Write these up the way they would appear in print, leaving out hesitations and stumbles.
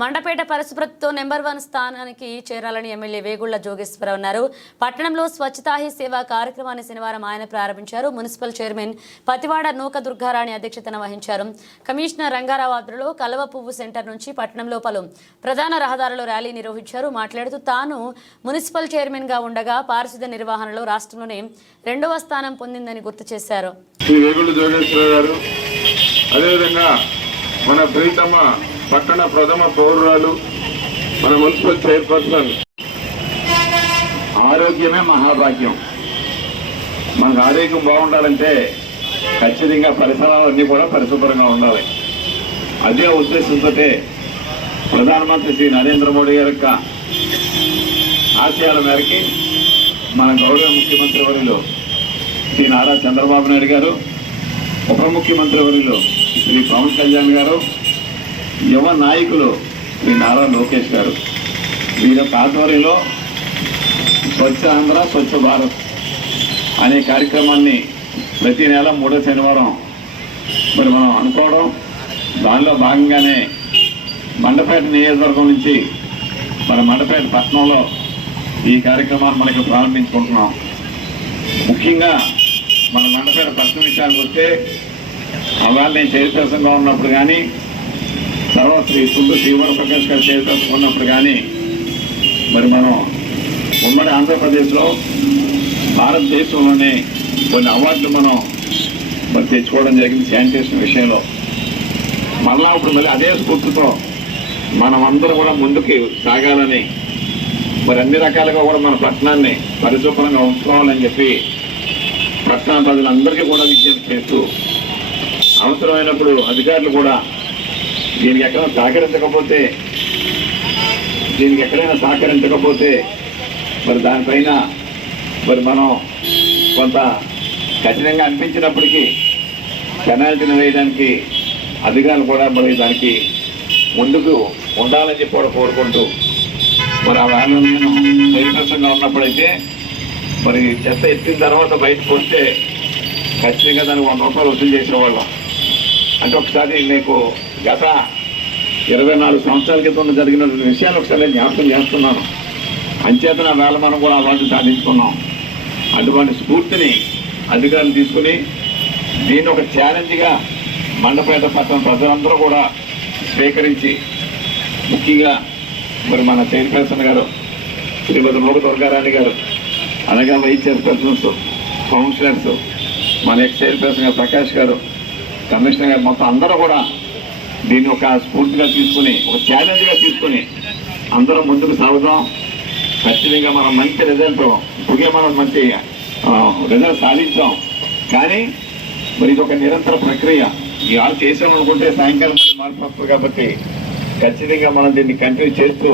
Mandapeta పరిశుభ్రతతో number 1 స్థానానికి చేరాలని MLA Vegulla Jogeswara Rao అన్నారు. పట్టణంలో స్వచ్ఛతా హీ సేవ కార్యక్రమాన్ని శనివారం ఆయన ప్రారంభించారు. మున్సిపల్ చైర్మన్ పతివాడ నూక దుర్గారాణి అధ్యక్షతన వహించారు. కమిషనర్ రంగారావు ఆధ్వర్యంలో కలవ పువ్వు సెంటర్ నుంచి పట్టణంలో పలు ప్రధాన రహదారుల్లో ర్యాలీ నిర్వహించారు. మాట్లాడుతూ తాను మున్సిపల్ చైర్మన్ గా ఉండగా పారిశుద్ధ్య నిర్వహణలో రాష్ట్రంలోనే 2వ స్థానం పొందిందని గుర్తు చేశారు. మన ప్రీతమ పట్టణ ప్రథమ పౌరురాలు మన మున్సిపల్ చైర్పర్సన్, ఆరోగ్యమే మహాభాగ్యం. మనకు ఆరోగ్యం బాగుండాలంటే ఖచ్చితంగా పరిసరాలన్నీ కూడా పరిశుభ్రంగా ఉండాలి. అదే ఉద్దేశంతో ప్రధానమంత్రి శ్రీ నరేంద్ర మోడీ గారి యొక్క ఆశయాల మేరకి మన గౌరవ ముఖ్యమంత్రి వర్యులు శ్రీ నారా చంద్రబాబు నాయుడు గారు, ఉప ముఖ్యమంత్రి వర్యులు శ్రీ పవన్ కళ్యాణ్ గారు, యువ నాయకులు శ్రీ నారా లోకేష్ గారు వీరి యొక్క ఆధ్వర్యంలో స్వచ్ఛ ఆంధ్ర స్వచ్ఛ భారత్ అనే కార్యక్రమాన్ని ప్రతి నెల 3వ శనివారం మనం అనుకోవడం, దానిలో భాగంగానే మండపేట నియోజకవర్గం నుంచి మన మండపేట పట్టణంలో ఈ కార్యక్రమాన్ని మనకి ప్రారంభించుకుంటున్నాం. ముఖ్యంగా మన మండపేట పట్టణ విషయానికి వస్తే అవాళ నేను చైర్పర్సన్గా ఉన్నప్పుడు కానీ, తర్వాత శ్రీ సుందర శ్రీవర ప్రకాష్ గారు చైర్పర్సన్ ఉన్నప్పుడు కానీ మనం ఉమ్మడి ఆంధ్రప్రదేశ్లో భారతదేశంలోనే కొన్ని అవార్డులు మనం తెచ్చుకోవడం జరిగింది శానిటేషన్ విషయంలో. మళ్ళా ఇప్పుడు అదే స్ఫూర్తితో మనం అందరూ కూడా ముందుకు సాగాలని, అన్ని రకాలుగా కూడా మన పట్టణాన్ని పరిశుభ్రంగా ఉంచుకోవాలని చెప్పి పట్టణ ప్రజలందరికీ కూడా విజ్ఞప్తి చేస్తూ, అవసరమైనప్పుడు అధికారులు కూడా దీనికి ఎక్కడైనా సహకరించకపోతే దానిపైన మనం కొంత కఠినంగా అనిపించినప్పటికీ పెనాల్టీని వేయడానికి అధికారులు కూడా దానికి ముందుకు ఉండాలని చెప్పి కూడా కోరుకుంటూ, ఆ వ్యాన్లో నేను చైర్పర్సన్గా ఉన్నప్పుడైతే చెత్త ఎత్తిన తర్వాత బయటకు వస్తే ఖచ్చితంగా దానికి 100 రూపాయలు వసూలు చేసేవాళ్ళం. అంటే ఒకసారి నీకు గత 24 సంవత్సరాల క్రితం జరిగిన విషయాలు ఒకసారి జ్ఞాపకం చేస్తున్నాను. అంచేతన వేళ మనం కూడా అవార్డు సాధించుకున్నాం. అటువంటి స్ఫూర్తిని అధికారులు తీసుకుని దీన్ని ఒక ఛాలెంజ్గా మండపేట పట్టణ ప్రజలందరూ కూడా స్వీకరించి, ముఖ్యంగా మన చైర్పర్సన్ గారు శ్రీమతి నూక దుర్గారాణి గారు, అలాగే వైస్ చైర్పర్సన్స్, కౌన్సిలర్స్, మన ఎక్స్ చైర్పర్సన్ గారు ప్రకాష్ గారు, కమిషనర్ గారు, మొత్తం అందరూ కూడా దీన్ని ఒక స్ఫూర్తిగా తీసుకుని, ఒక ఛాలెంజ్గా తీసుకుని అందరం ముందుకు సాగుదాం. ఖచ్చితంగా మనం మంచి రిజల్ట్, ఇప్పుడే మనం మంచి రిజల్ట్ సాధించాం. కానీ ఇది ఒక నిరంతర ప్రక్రియ. ఇవాళ చేసామనుకుంటే సాయంకాలం మార్పు వస్తుంది. కాబట్టి ఖచ్చితంగా మనం దీన్ని కంటిన్యూ చేస్తూ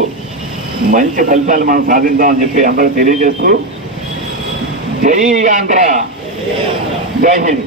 మంచి ఫలితాలు మనం సాధిద్దామని చెప్పి అందరూ తెలియజేస్తూ, జై ఆంధ్ర, జై హింద్.